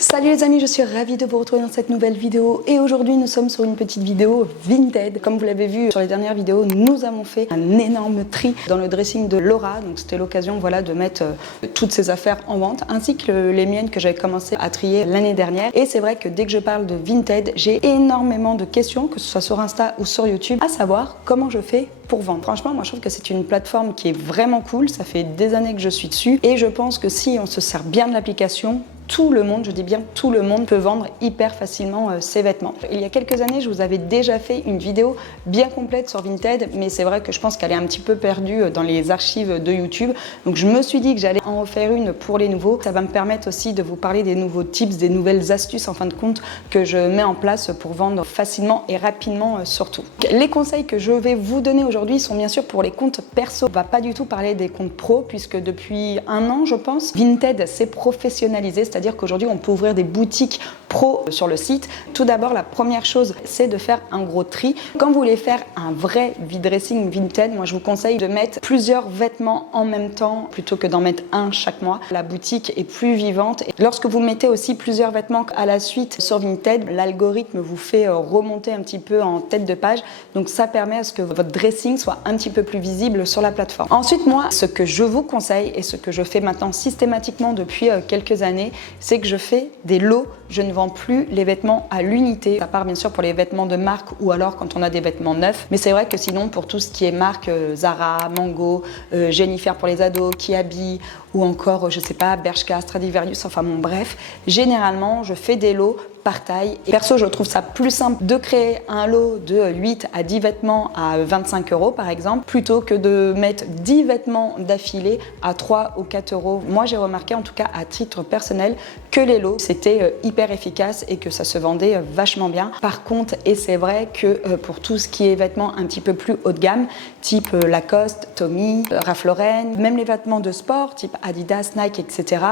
Salut les amis, je suis ravie de vous retrouver dans cette nouvelle vidéo et aujourd'hui nous sommes sur une petite vidéo Vinted. Comme vous l'avez vu sur les dernières vidéos, nous avons fait un énorme tri dans le dressing de Laura, donc c'était l'occasion de mettre toutes ses affaires en vente ainsi que les miennes que j'avais commencé à trier l'année dernière. Et c'est vrai que dès que je parle de Vinted, j'ai énormément de questions, que ce soit sur Insta ou sur YouTube, à savoir comment je fais pour vendre. Franchement, moi je trouve que c'est une plateforme qui est vraiment cool, ça fait des années que je suis dessus et je pense que si on se sert bien de l'application, tout le monde, je dis bien tout le monde, peut vendre hyper facilement ses vêtements. Il y a quelques années, je vous avais déjà fait une vidéo bien complète sur Vinted, mais c'est vrai que je pense qu'elle est un petit peu perdue dans les archives de YouTube. Donc je me suis dit que j'allais en refaire une pour les nouveaux. Ça va me permettre aussi de vous parler des nouveaux tips, des nouvelles astuces en fin de compte que je mets en place pour vendre facilement et rapidement surtout. Les conseils que je vais vous donner aujourd'hui sont bien sûr pour les comptes perso. On va pas du tout parler des comptes pro puisque depuis un an, je pense, Vinted s'est professionnalisé, c'est-à-dire qu'aujourd'hui on peut ouvrir des boutiques pro sur le site. Tout d'abord, la première chose, c'est de faire un gros tri. Quand vous voulez faire un vrai dressing Vinted, moi je vous conseille de mettre plusieurs vêtements en même temps plutôt que d'en mettre un chaque mois. La boutique est plus vivante et lorsque vous mettez aussi plusieurs vêtements à la suite sur Vinted, l'algorithme vous fait remonter un petit peu en tête de page, donc ça permet à ce que votre dressing soit un petit peu plus visible sur la plateforme. Ensuite, moi, ce que je vous conseille et ce que je fais maintenant systématiquement depuis quelques années, c'est que je fais des lots. Je ne vends plus les vêtements à l'unité, à part bien sûr pour les vêtements de marque ou alors quand on a des vêtements neufs. Mais c'est vrai que sinon pour tout ce qui est marque Zara, Mango, Jennifer pour les ados, Kiabi ou encore je sais pas Bershka, Stradivarius, enfin bon bref, généralement je fais des lots par taille. Et perso, je trouve ça plus simple de créer un lot de 8 à 10 vêtements à 25 € par exemple, plutôt que de mettre 10 vêtements d'affilée à 3 ou 4 €. Moi, j'ai remarqué, en tout cas à titre personnel, que les lots, c'était hyper efficace et que ça se vendait vachement bien. Par contre, et c'est vrai que pour tout ce qui est vêtements un petit peu plus haut de gamme, type Lacoste, Tommy, Ralph Lauren, même les vêtements de sport, type Adidas, Nike, etc.,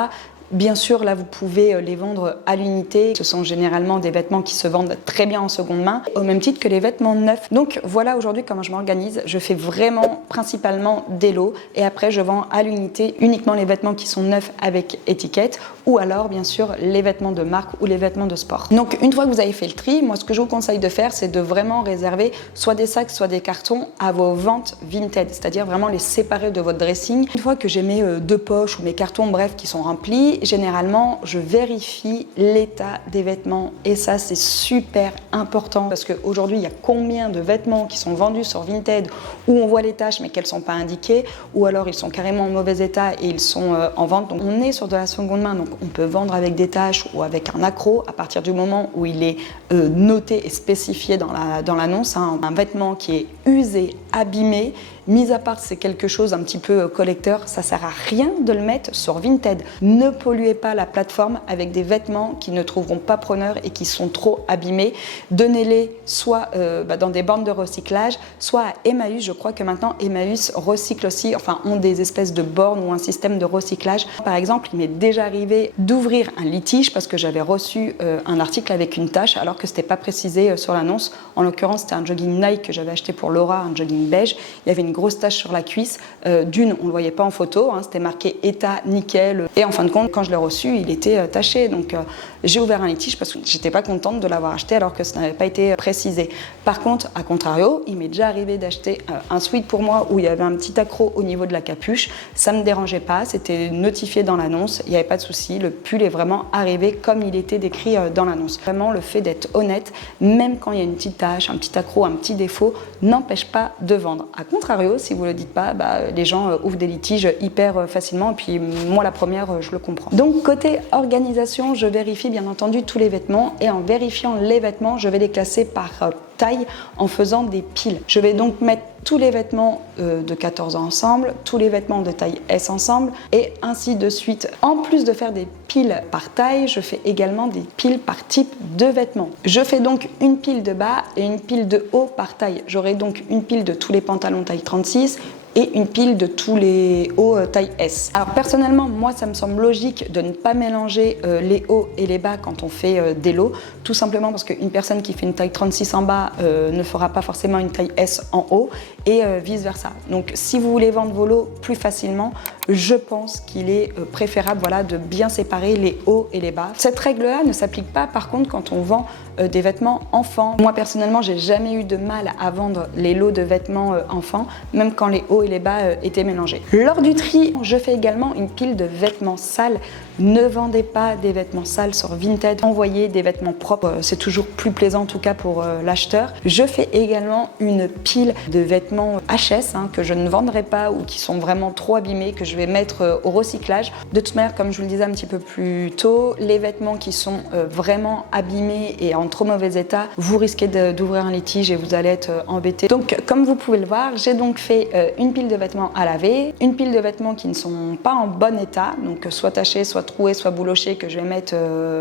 bien sûr, là, vous pouvez les vendre à l'unité. Ce sont généralement des vêtements qui se vendent très bien en seconde main, au même titre que les vêtements neufs. Donc voilà aujourd'hui comment je m'organise. Je fais vraiment principalement des lots et après je vends à l'unité uniquement les vêtements qui sont neufs avec étiquette ou alors bien sûr les vêtements de marque ou les vêtements de sport. Donc une fois que vous avez fait le tri, moi ce que je vous conseille de faire, c'est de vraiment réserver soit des sacs, soit des cartons à vos ventes Vinted, c'est-à-dire vraiment les séparer de votre dressing. Une fois que j'ai mes deux poches ou mes cartons, bref, qui sont remplis, généralement, je vérifie l'état des vêtements et ça, c'est super important parce qu'aujourd'hui, il y a combien de vêtements qui sont vendus sur Vinted où on voit les taches mais qu'elles ne sont pas indiquées ou alors ils sont carrément en mauvais état et ils sont en vente. Donc, on est sur de la seconde main, donc on peut vendre avec des taches ou avec un accroc à partir du moment où il est noté et spécifié dans l'annonce. Un vêtement qui est usé, abîmé, mis à part c'est quelque chose un petit peu collecteur, ça sert à rien de le mettre sur Vinted. Ne polluez pas la plateforme avec des vêtements qui ne trouveront pas preneur et qui sont trop abîmés. Donnez-les soit dans des bornes de recyclage, soit à Emmaüs. Je crois que maintenant Emmaüs recycle aussi, enfin ont des espèces de bornes ou un système de recyclage. Par exemple, il m'est déjà arrivé d'ouvrir un litige parce que j'avais reçu un article avec une tache alors que c'était pas précisé sur l'annonce. En l'occurrence, c'était un jogging Nike que j'avais acheté pour Laura, un jogging beige. Il y avait une grosse tache sur la cuisse. D'une, on ne le voyait pas en photo, c'était marqué état nickel. Et en fin de compte, quand je l'ai reçu, il était taché. Donc j'ai ouvert un litige parce que j'étais pas contente de l'avoir acheté alors que ça n'avait pas été précisé. Par contre, à contrario, il m'est déjà arrivé d'acheter un sweat pour moi où il y avait un petit accroc au niveau de la capuche. Ça me dérangeait pas, c'était notifié dans l'annonce, il n'y avait pas de souci. Le pull est vraiment arrivé comme il était décrit dans l'annonce. Vraiment, le fait d'être honnête, même quand il y a une petite tache, un petit accroc, un petit défaut, n'empêche pas de vendre. À contrario, si vous le dites pas, les gens ouvrent des litiges hyper facilement et puis moi la première, je le comprends. Donc côté organisation, je vérifie bien entendu tous les vêtements et en vérifiant les vêtements, je vais les classer par taille en faisant des piles. Je vais donc mettre tous les vêtements de 14 ans ensemble, tous les vêtements de taille S ensemble et ainsi de suite. En plus de faire des piles par taille, je fais également des piles par type de vêtements. Je fais donc une pile de bas et une pile de haut par taille. J'aurai donc une pile de tous les pantalons taille 36 et une pile de tous les hauts taille S. Alors personnellement, moi ça me semble logique de ne pas mélanger les hauts et les bas quand on fait des lots, tout simplement parce qu'une personne qui fait une taille 36 en bas ne fera pas forcément une taille S en haut et vice versa. Donc si vous voulez vendre vos lots plus facilement, je pense qu'il est préférable voilà, de bien séparer les hauts et les bas. Cette règle-là ne s'applique pas par contre quand on vend des vêtements enfants. Moi personnellement, j'ai jamais eu de mal à vendre les lots de vêtements enfants, même quand les hauts et les bas étaient mélangés. Lors du tri, je fais également une pile de vêtements sales. Ne vendez pas des vêtements sales sur Vinted, envoyez des vêtements propres, c'est toujours plus plaisant en tout cas pour l'acheteur. Je fais également une pile de vêtements HS que je ne vendrai pas ou qui sont vraiment trop abîmés, que je vais mettre au recyclage. De toute manière, comme je vous le disais un petit peu plus tôt, les vêtements qui sont vraiment abîmés et en trop mauvais état, vous risquez d'ouvrir un litige et vous allez être embêté. Donc comme vous pouvez le voir, j'ai donc fait une pile de vêtements à laver, une pile de vêtements qui ne sont pas en bon état, donc soit tachés, soit troués, soit boulochés, que je vais mettre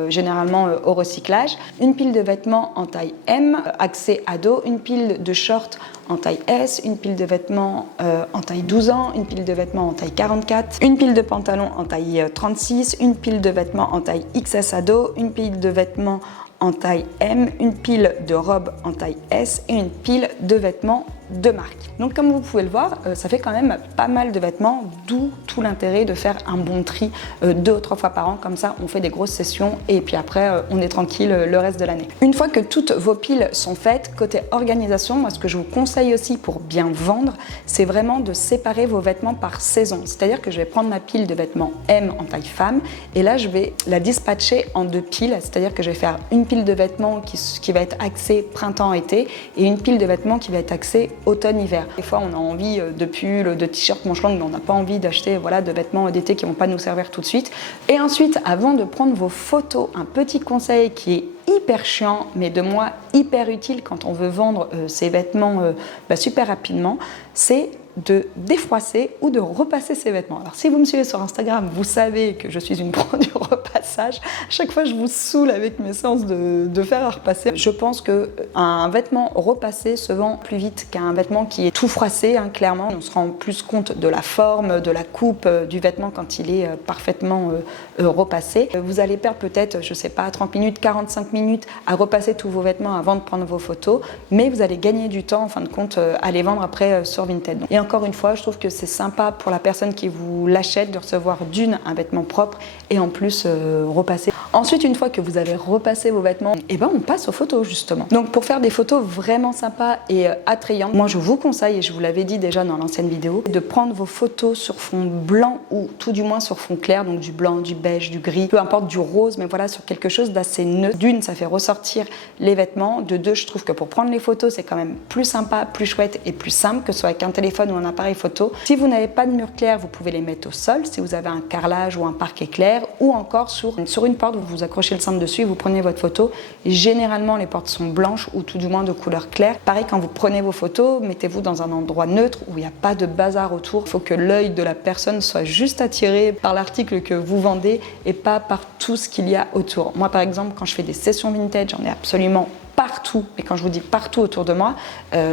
généralement au recyclage, une pile de vêtements en taille M, accès ado, une pile de shorts en taille S, une pile de vêtements en taille 12 ans, une pile de vêtements en taille 44, une pile de pantalons en taille 36, une pile de vêtements en taille XS ado, une pile de vêtements en taille M, une pile de robes en taille S et une pile de vêtements de marque. Donc comme vous pouvez le voir, ça fait quand même pas mal de vêtements, d'où tout l'intérêt de faire un bon tri 2 ou 3 fois par an, comme ça on fait des grosses sessions et puis après on est tranquille le reste de l'année. Une fois que toutes vos piles sont faites, côté organisation, moi ce que je vous conseille aussi pour bien vendre, c'est vraiment de séparer vos vêtements par saison. C'est-à-dire que je vais prendre ma pile de vêtements M en taille femme et là je vais la dispatcher en 2 piles, c'est-à-dire que je vais faire une pile de vêtements qui va être axée printemps-été et une pile de vêtements qui va être axée automne-hiver. Des fois, on a envie de pulls, de t-shirts manches longues, mais on n'a pas envie d'acheter voilà, de vêtements d'été qui ne vont pas nous servir tout de suite. Et ensuite, avant de prendre vos photos, un petit conseil qui est hyper chiant, mais de moi hyper utile quand on veut vendre ses vêtements super rapidement, c'est de défroisser ou de repasser ses vêtements. Alors si vous me suivez sur Instagram, vous savez que je suis une pro du repassage. À chaque fois, je vous saoule avec mes séances de faire à repasser. Je pense qu'un vêtement repassé se vend plus vite qu'un vêtement qui est tout froissé, clairement. On se rend plus compte de la forme, de la coupe du vêtement quand il est parfaitement repassé. Vous allez perdre peut-être, je sais pas, 30 minutes, 45 minutes à repasser tous vos vêtements avant de prendre vos photos, mais vous allez gagner du temps en fin de compte à les vendre après sur Vinted. Et encore une fois, je trouve que c'est sympa pour la personne qui vous l'achète de recevoir un vêtement propre et en plus repassé. Ensuite, une fois que vous avez repassé vos vêtements, on passe aux photos justement. Donc pour faire des photos vraiment sympas et attrayantes, moi je vous conseille, et je vous l'avais dit déjà dans l'ancienne vidéo, de prendre vos photos sur fond blanc ou tout du moins sur fond clair, donc du blanc, du beige, du gris, peu importe, du rose, mais voilà, sur quelque chose d'assez neutre. D'une, ça fait ressortir les vêtements. De deux, je trouve que pour prendre les photos, c'est quand même plus sympa, plus chouette et plus simple, que ce soit avec un téléphone ou un appareil photo. Si vous n'avez pas de mur clair, vous pouvez les mettre au sol, si vous avez un carrelage ou un parquet clair, ou encore sur une porte, vous accrochez le cintre dessus et vous prenez votre photo. Généralement, les portes sont blanches ou tout du moins de couleur claire. Pareil, quand vous prenez vos photos, mettez-vous dans un endroit neutre où il n'y a pas de bazar autour. Il faut que l'œil de la personne soit juste attiré par l'article que vous vendez et pas par tout ce qu'il y a autour. Moi, par exemple, quand je fais des sessions vintage, j'en ai absolument partout, et quand je vous dis partout autour de moi,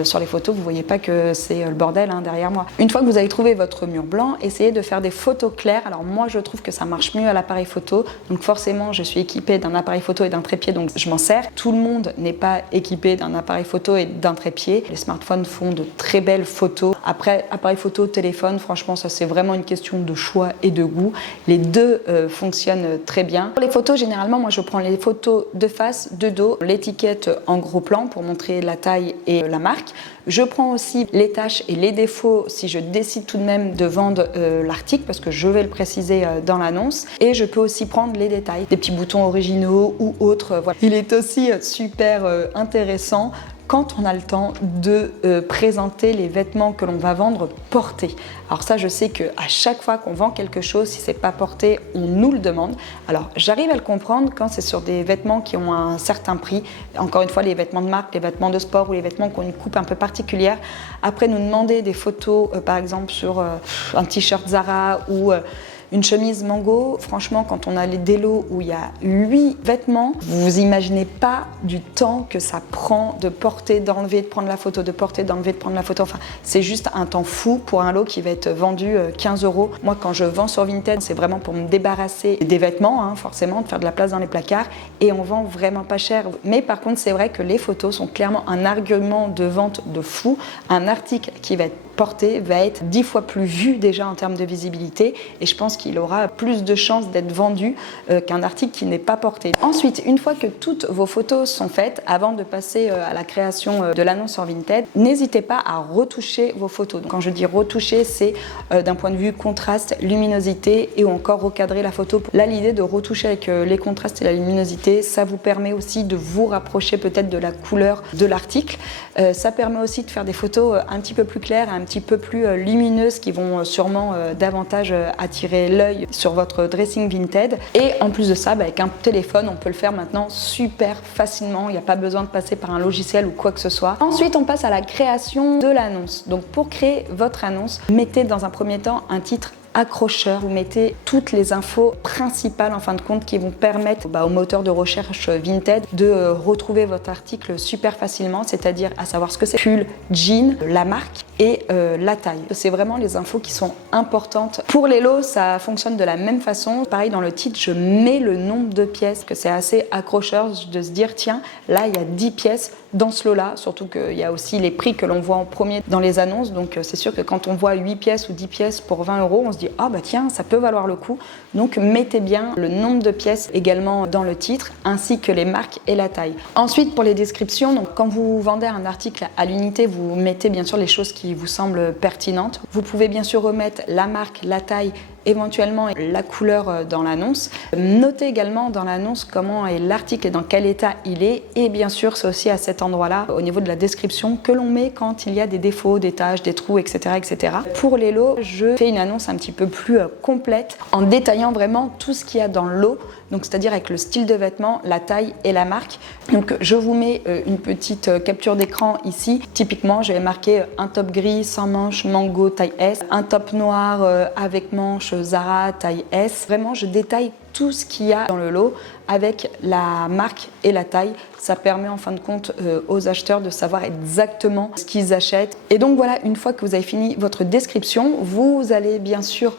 sur les photos, vous voyez pas que c'est le bordel derrière moi. Une fois que vous avez trouvé votre mur blanc, essayez de faire des photos claires. Alors moi, je trouve que ça marche mieux à l'appareil photo, donc forcément, je suis équipée d'un appareil photo et d'un trépied, donc je m'en sers. Tout le monde n'est pas équipé d'un appareil photo et d'un trépied. Les smartphones font de très belles photos. Après, appareil photo, téléphone, franchement, ça c'est vraiment une question de choix et de goût. Les deux fonctionnent très bien. Pour les photos, généralement, moi, je prends les photos de face, de dos, l'étiquette en gros plan pour montrer la taille et la marque. Je prends aussi les tâches et les défauts si je décide tout de même de vendre l'article, parce que je vais le préciser dans l'annonce. Et je peux aussi prendre les détails, des petits boutons originaux ou autres. Voilà. Il est aussi super intéressant quand on a le temps de présenter les vêtements que l'on va vendre portés. Alors ça, je sais qu'à chaque fois qu'on vend quelque chose, si c'est pas porté, on nous le demande. Alors j'arrive à le comprendre quand c'est sur des vêtements qui ont un certain prix. Encore une fois, les vêtements de marque, les vêtements de sport ou les vêtements qui ont une coupe un peu particulière. Après, nous demander des photos, par exemple sur un t-shirt Zara ou une chemise Mango, franchement, quand on a des lots où il y a 8 vêtements, vous imaginez pas du temps que ça prend de porter, d'enlever, de prendre la photo, de porter, d'enlever, de prendre la photo. Enfin, c'est juste un temps fou pour un lot qui va être vendu 15 €. Moi, quand je vends sur Vinted, c'est vraiment pour me débarrasser des vêtements, forcément, de faire de la place dans les placards. Et on vend vraiment pas cher. Mais par contre, c'est vrai que les photos sont clairement un argument de vente de fou. Un article qui va être porté va être 10 fois plus vu déjà en termes de visibilité et je pense qu'il aura plus de chances d'être vendu qu'un article qui n'est pas porté. Ensuite, une fois que toutes vos photos sont faites, avant de passer à la création de l'annonce sur Vinted, n'hésitez pas à retoucher vos photos. Donc, quand je dis retoucher, c'est d'un point de vue contraste, luminosité et encore recadrer la photo. Là, l'idée de retoucher avec les contrastes et la luminosité, ça vous permet aussi de vous rapprocher peut-être de la couleur de l'article. Ça permet aussi de faire des photos un petit peu plus claires, un petit peu plus lumineuses qui vont sûrement davantage attirer l'œil sur votre dressing Vinted. Et en plus de ça, avec un téléphone, on peut le faire maintenant super facilement. Il n'y a pas besoin de passer par un logiciel ou quoi que ce soit. Ensuite, on passe à la création de l'annonce. Donc pour créer votre annonce, mettez dans un premier temps un titre accrocheur, vous mettez toutes les infos principales en fin de compte qui vont permettre au moteur de recherche Vinted de retrouver votre article super facilement, c'est-à-dire à savoir ce que c'est, pull, jean, la marque et la taille. C'est vraiment les infos qui sont importantes. Pour les lots, ça fonctionne de la même façon. Pareil, dans le titre, je mets le nombre de pièces, que c'est assez accrocheur de se dire tiens, là il y a 10 pièces dans ce lot-là, surtout qu'il y a aussi les prix que l'on voit en premier dans les annonces, donc c'est sûr que quand on voit 8 pièces ou 10 pièces pour 20 €, on se dit ah bah tiens, ça peut valoir le coup. Donc mettez bien le nombre de pièces également dans le titre, ainsi que les marques et la taille. Ensuite, pour les descriptions, donc quand vous vendez un article à l'unité, vous mettez bien sûr les choses qui vous semblent pertinentes. Vous pouvez bien sûr remettre la marque, la taille, éventuellement la couleur dans l'annonce. Notez également dans l'annonce comment est l'article et dans quel état il est. Et bien sûr, c'est aussi à cet endroit-là, au niveau de la description, que l'on met quand il y a des défauts, des taches, des trous, etc., etc. Pour les lots, je fais une annonce un petit peu plus complète en détaillant vraiment tout ce qu'il y a dans le lot. Donc c'est-à-dire avec le style de vêtement, la taille et la marque. Donc je vous mets une petite capture d'écran ici. Typiquement, je vais marquer un top gris sans manches, mango taille S, un top noir avec manches Zara taille S. Vraiment, je détaille tout ce qu'il y a dans le lot avec la marque et la taille. Ça permet en fin de compte aux acheteurs de savoir exactement ce qu'ils achètent. Et donc voilà, une fois que vous avez fini votre description, vous allez bien sûr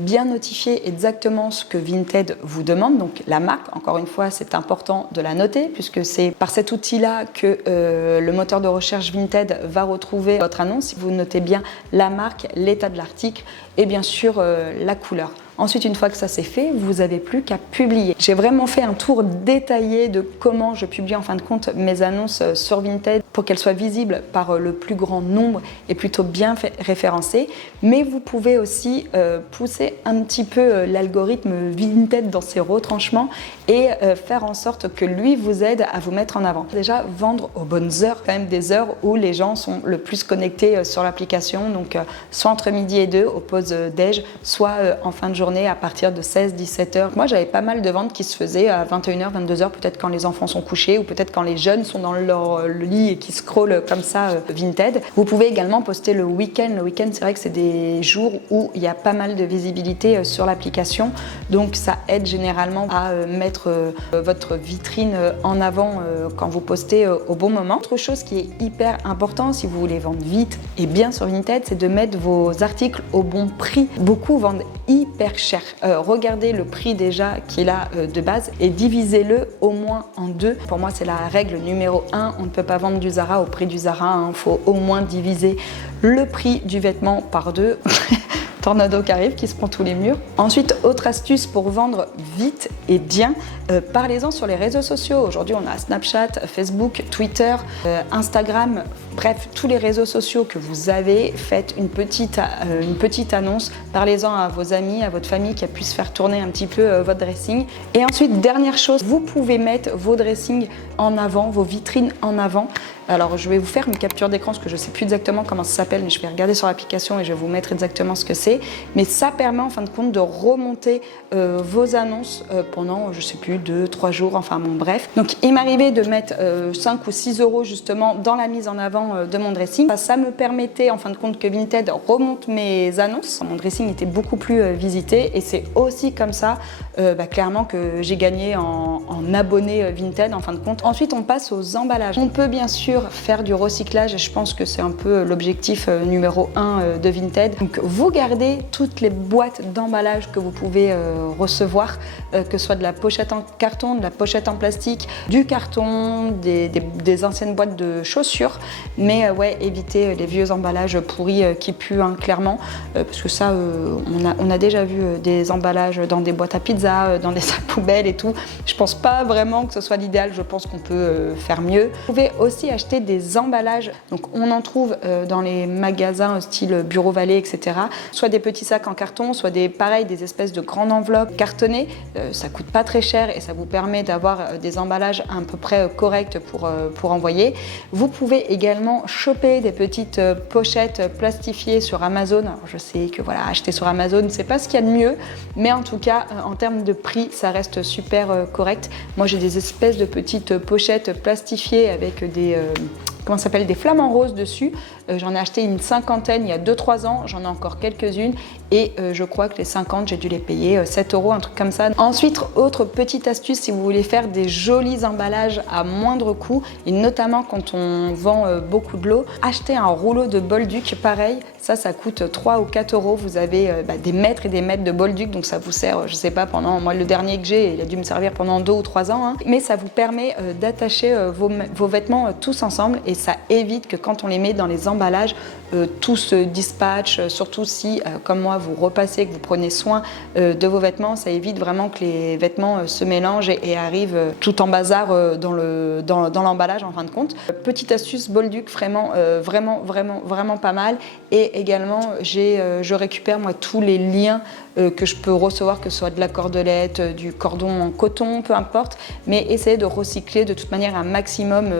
bien notifier exactement ce que Vinted vous demande. Donc la marque, encore une fois, c'est important de la noter puisque c'est par cet outil-là que le moteur de recherche Vinted va retrouver votre annonce. Si vous notez bien la marque, l'état de l'article et bien sûr la couleur. Ensuite, une fois que ça c'est fait, vous n'avez plus qu'à publier. J'ai vraiment fait un tour détaillé de comment je publie en fin de compte mes annonces sur Vinted pour qu'elles soient visibles par le plus grand nombre et plutôt bien référencées. Mais vous pouvez aussi pousser un petit peu l'algorithme Vinted dans ses retranchements et faire en sorte que lui vous aide à vous mettre en avant. Déjà, vendre aux bonnes heures, quand même des heures où les gens sont le plus connectés sur l'application, donc soit entre midi et 2 aux pauses déj, soit en fin de journée à partir de 16-17 heures. Moi, j'avais pas mal de ventes qui se faisaient à 21h, 22h, peut-être quand les enfants sont couchés ou peut-être quand les jeunes sont dans leur lit et qui scrollent comme ça Vinted. Vous pouvez également poster le week-end. Le week-end, c'est vrai que c'est des jours où il y a pas mal de visibilité sur l'application. Donc, ça aide généralement à mettre votre vitrine en avant quand vous postez au bon moment. Autre chose qui est hyper important si vous voulez vendre vite et bien sur Vinted, c'est de mettre vos articles au bon prix. Beaucoup vendent hyper cher. Regardez le prix déjà qu'il a de base et divisez-le au moins en deux. Pour moi, c'est la règle numéro 1. On ne peut pas vendre du Zara au prix du Zara. Il faut au moins diviser le prix du vêtement par deux. Tornado qui arrive, qui se prend tous les murs. Ensuite, autre astuce pour vendre vite et bien, parlez-en sur les réseaux sociaux. Aujourd'hui, on a Snapchat, Facebook, Twitter, Instagram, bref, tous les réseaux sociaux que vous avez, faites une petite annonce, parlez-en à vos amis, à votre famille qui a pu se faire tourner un petit peu votre dressing. Et ensuite, dernière chose, vous pouvez mettre vos dressings en avant, vos vitrines en avant. Alors, je vais vous faire une capture d'écran parce que je ne sais plus exactement comment ça s'appelle, mais je vais regarder sur l'application et je vais vous mettre exactement ce que c'est. Mais ça permet en fin de compte de remonter vos annonces pendant, je ne sais plus, 2-3 jours, enfin bon, bref. Donc, il m'arrivait de mettre 5 ou 6 € justement dans la mise en avant de mon dressing. Ça me permettait en fin de compte que Vinted remonte mes annonces. Mon dressing était beaucoup plus visité et c'est aussi comme ça, clairement, que j'ai gagné en abonnés Vinted en fin de compte. Ensuite, on passe aux emballages. On peut bien sûr faire du recyclage et je pense que c'est un peu l'objectif numéro 1 de Vinted. Donc vous gardez regardez toutes les boîtes d'emballage que vous pouvez recevoir, que ce soit de la pochette en carton, de la pochette en plastique, du carton, des anciennes boîtes de chaussures, mais ouais, évitez les vieux emballages pourris qui puent hein, clairement, parce que ça, on a déjà vu des emballages dans des boîtes à pizza, dans des sacs poubelles et tout. Je pense pas vraiment que ce soit l'idéal, je pense qu'on peut faire mieux. Vous pouvez aussi acheter des emballages, donc on en trouve dans les magasins style Bureau Vallée, etc. Soit des petits sacs en carton, soit des espèces de grandes enveloppes cartonnées. Ça coûte pas très cher et ça vous permet d'avoir des emballages à peu près corrects pour envoyer. Vous pouvez également choper des petites pochettes plastifiées sur Amazon. Alors je sais que voilà, acheter sur Amazon, c'est pas ce qu'il y a de mieux, mais en tout cas, en termes de prix, ça reste super correct. Moi, j'ai des espèces de petites pochettes plastifiées avec des flamants roses dessus. J'en ai acheté une cinquantaine il y a 2-3 ans, j'en ai encore quelques-unes et je crois que les 50, j'ai dû les payer 7 €, un truc comme ça. Ensuite, autre petite astuce, si vous voulez faire des jolis emballages à moindre coût, et notamment quand on vend beaucoup de l'eau, achetez un rouleau de Bolduc, pareil, ça coûte 3 ou 4 €. Vous avez des mètres et des mètres de Bolduc, donc ça vous sert, je sais pas, pendant, moi le dernier que j'ai, il a dû me servir pendant 2 ou 3 ans, hein. Mais ça vous permet d'attacher vos vêtements tous ensemble et ça évite que quand on les met dans les emballages, tout se dispatche, surtout si, comme moi, vous repassez, que vous prenez soin de vos vêtements, ça évite vraiment que les vêtements se mélangent et arrivent tout en bazar dans l'emballage en fin de compte. Petite astuce Bolduc, vraiment pas mal. Et également, je récupère moi tous les liens que je peux recevoir, que ce soit de la cordelette, du cordon en coton, peu importe, mais essayez de recycler de toute manière un maximum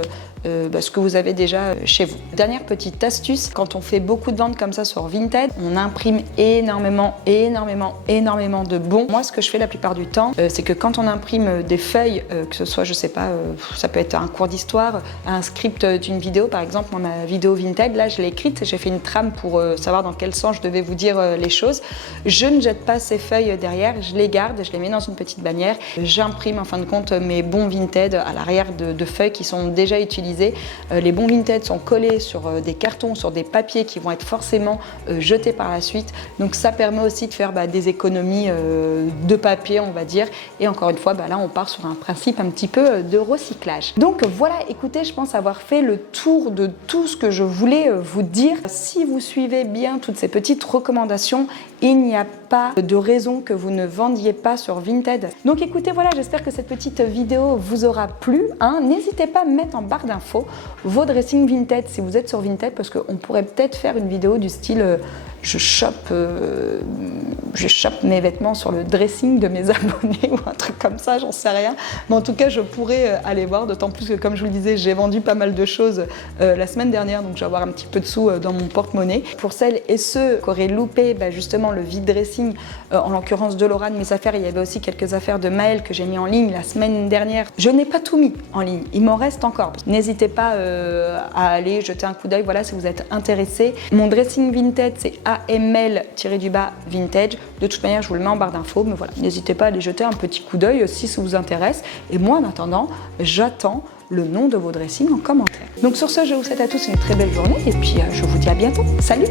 ce que vous avez déjà chez vous. Dernière petite astuce, quand on fait beaucoup de ventes comme ça sur Vinted, on imprime énormément de bons. Moi, ce que je fais la plupart du temps, c'est que quand on imprime des feuilles, que ce soit, je sais pas, ça peut être un cours d'histoire, un script d'une vidéo, par exemple, moi, ma vidéo Vinted, là, je l'ai écrite, j'ai fait une trame pour savoir dans quel sens je devais vous dire les choses. Je ne jette pas ces feuilles derrière, je les garde, je les mets dans une petite bannière, j'imprime en fin de compte mes bons Vinted à l'arrière de feuilles qui sont déjà utilisées. Les bons Vinted sont collés sur des cartons, sur des papiers qui vont être forcément jetés par la suite. Donc ça permet aussi de faire des économies de papier, on va dire. Et encore une fois, là on part sur un principe un petit peu de recyclage. Donc voilà, écoutez, je pense avoir fait le tour de tout ce que je voulais vous dire. Si vous suivez bien toutes ces petites recommandations, il n'y a pas de raison que vous ne vendiez pas sur Vinted. Donc écoutez, voilà, j'espère que cette petite vidéo vous aura plu, hein. N'hésitez pas à mettre en barre d'infos vos dressings Vinted si vous êtes sur Vinted, parce qu'on pourrait peut-être faire une vidéo du style je chope mes vêtements sur le dressing de mes abonnés ou un truc comme ça, j'en sais rien. Mais en tout cas, je pourrais aller voir, d'autant plus que, comme je vous le disais, j'ai vendu pas mal de choses la semaine dernière, donc je vais avoir un petit peu de sous dans mon porte-monnaie. Pour celles et ceux qui auraient loupé justement le vide dressing, en l'occurrence de Laura, de mes affaires, il y avait aussi quelques affaires de Maëlle que j'ai mis en ligne la semaine dernière. Je n'ai pas tout mis en ligne, il m'en reste encore. N'hésitez pas à aller jeter un coup d'œil, voilà, si vous êtes intéressé. Mon dressing Vinted, c'est AML-vintage. De toute manière, je vous le mets en barre d'infos, mais voilà, n'hésitez pas à aller jeter un petit coup d'œil si ça vous intéresse. Et moi, en attendant, j'attends le nom de vos dressings en commentaire. Donc sur ce, je vous souhaite à tous une très belle journée et puis je vous dis à bientôt. Salut!